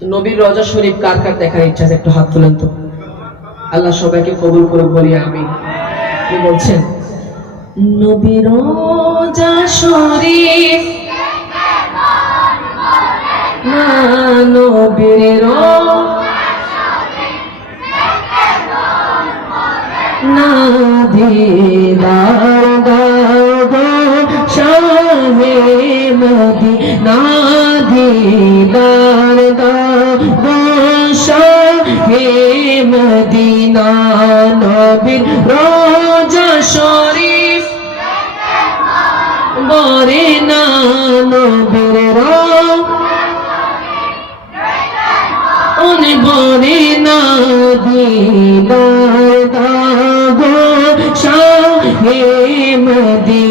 নবীর রজা শরীফ কার কার দেখার ইচ্ছা আছে? একটু হাত তুলেন তো। আল্লাহ সবাইকে কবুল করে বলি আমি কি বলছেন? নবীর রজা শরীফ না নবীর না দিদার দাগো শাহে মদিনা দিদার শাহে মদিনা নবীর রোজা শরীফ। বরে না নবীর উনি বরে না দাগো। শাহে মদিনা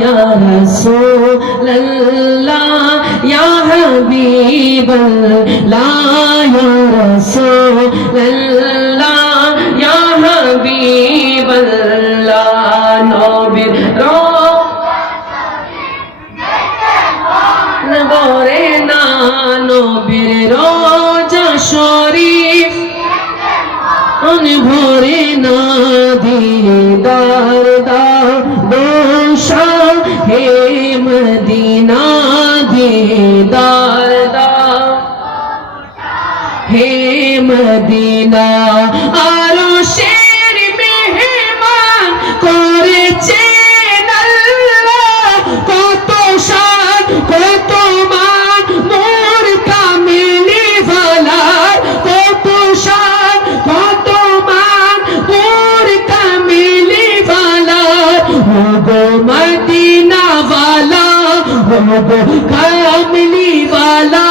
يا رسول الله يا حبيب الله يا رسول الله يا حبيب الله নবীর নবরে না নবীর রোজা শরীফ অন ভরে না দিদার মদিনা দিদার হে মদিনা গো কামিলি वाला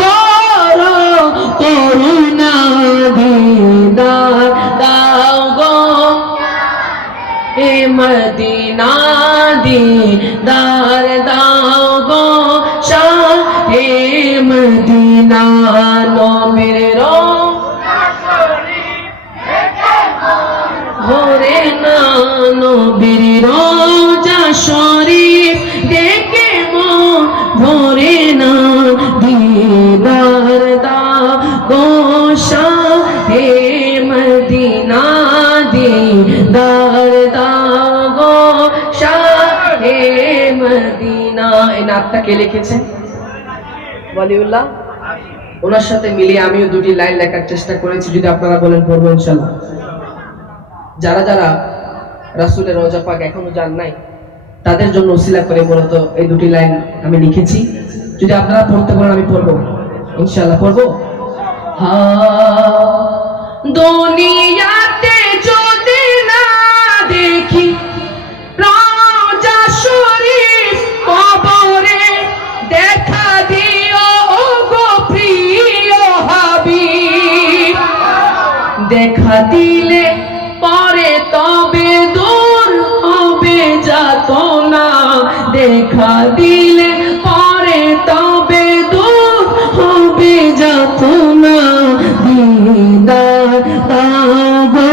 করো করুণা দিদার, দাও গো এ মদিনা দিদার, দাও গো শাহ হে মদিনা নবীর রো ভোরে না নবীর এই নাটটা কে লিখেছেন ওয়ালিউল্লাহ ওনার সাথে মিলিয়ে আমিও দুটি লাইন লেখার চেষ্টা করেছি যদি আপনারা বলেন পড়ব ইনশাল্লাহ যারা যারা রাসুলের রোজা পাক এখনও যান নাই তাদের জন্য উসিলা করে মূলত এই দুটি লাইন আমি লিখেছি। যদি আপনারা পড়তে পারেন আমি পড়ব। ইনশাল্লাহ পড়ব? হা দেখা দিলে পরে তবে দূর হবে যাত না। দেখা দিলে পরে তবে দূর হবে যাত না। দিদার তাগো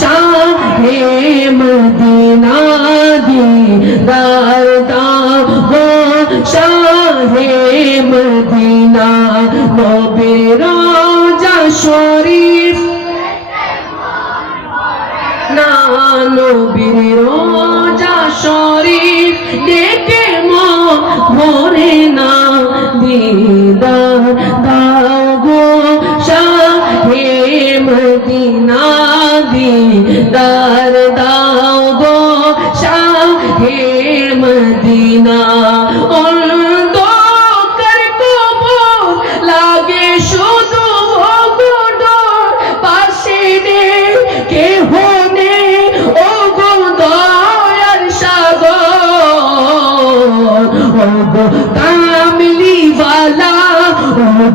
শাহে শরীফ না নবীর মন না। দিদার দাও গো শাহে মদিনা দিদার দাও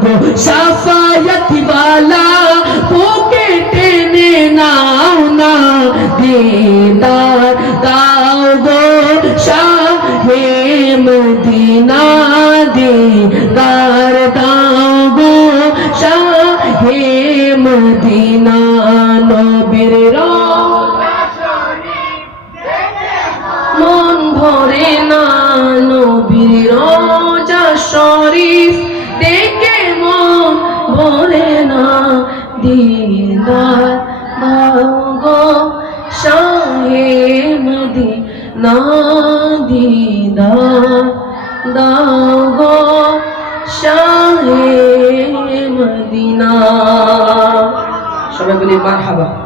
গো সাফায়াত वाला বুকে টেনে নাও না দিদার দাও গো শাহে দিদার দাও গো শাহে মদিনা নবীর রওজা ভরে না দিদার ভাগো গো মদি না দিদার দাও গো শাহে মদিনা। সবাই বলি মারহাবা।